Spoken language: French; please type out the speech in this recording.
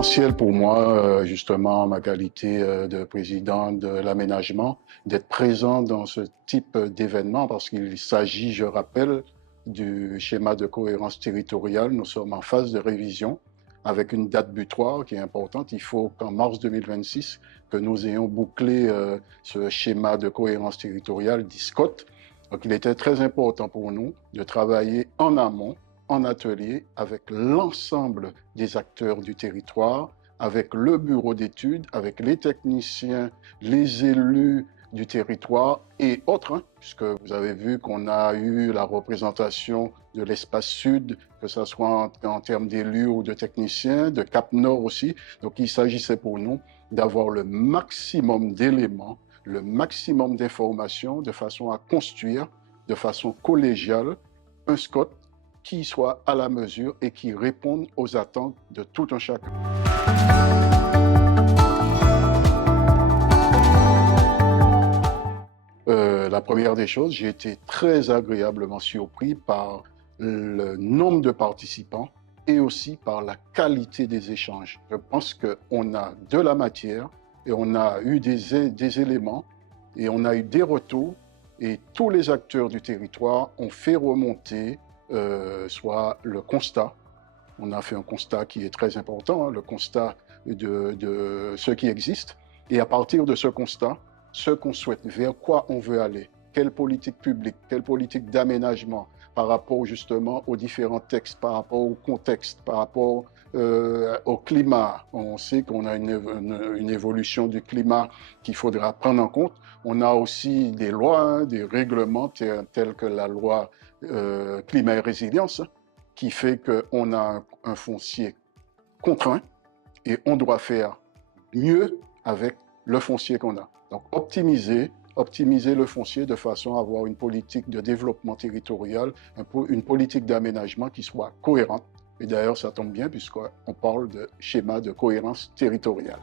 essentiel pour moi, justement, en ma qualité de président de l'aménagement, d'être présent dans ce type d'événement parce qu'il s'agit, je rappelle, du schéma de cohérence territoriale. Nous sommes en phase de révision avec une date butoir qui est importante. Il faut qu'en mars 2026, que nous ayons bouclé ce schéma de cohérence territoriale, dit SCOT. Donc, il était très important pour nous de travailler en amont, en atelier, avec l'ensemble des acteurs du territoire, avec le bureau d'études, avec les techniciens, les élus du territoire et autres, hein, puisque vous avez vu qu'on a eu la représentation de l'espace sud, que ce soit en termes d'élus ou de techniciens, de Cap Nord aussi. Donc il s'agissait pour nous d'avoir le maximum d'éléments, le maximum d'informations de façon à construire de façon collégiale un SCOT qui soit à la mesure et qui réponde aux attentes de tout un chacun. La première des choses, j'ai été très agréablement surpris par le nombre de participants et aussi par la qualité des échanges. Je pense qu'on a de la matière et on a eu des éléments et on a eu des retours et tous les acteurs du territoire ont fait remonter soit le constat. On a fait un constat qui est très important, hein, le constat de ce qui existe. Et à partir de ce constat, ce qu'on souhaite, vers quoi on veut aller, quelle politique publique, quelle politique d'aménagement par rapport justement aux différents textes, par rapport au contexte, par rapport au climat. On sait qu'on a une évolution du climat qu'il faudra prendre en compte. On a aussi des lois, hein, des règlements tels que la loi climat et résilience, qui fait qu'on a un foncier contraint et on doit faire mieux avec le foncier qu'on a. Donc optimiser le foncier de façon à avoir une politique de développement territorial, une politique d'aménagement qui soit cohérente. Et d'ailleurs, ça tombe bien puisqu'on parle de schéma de cohérence territoriale.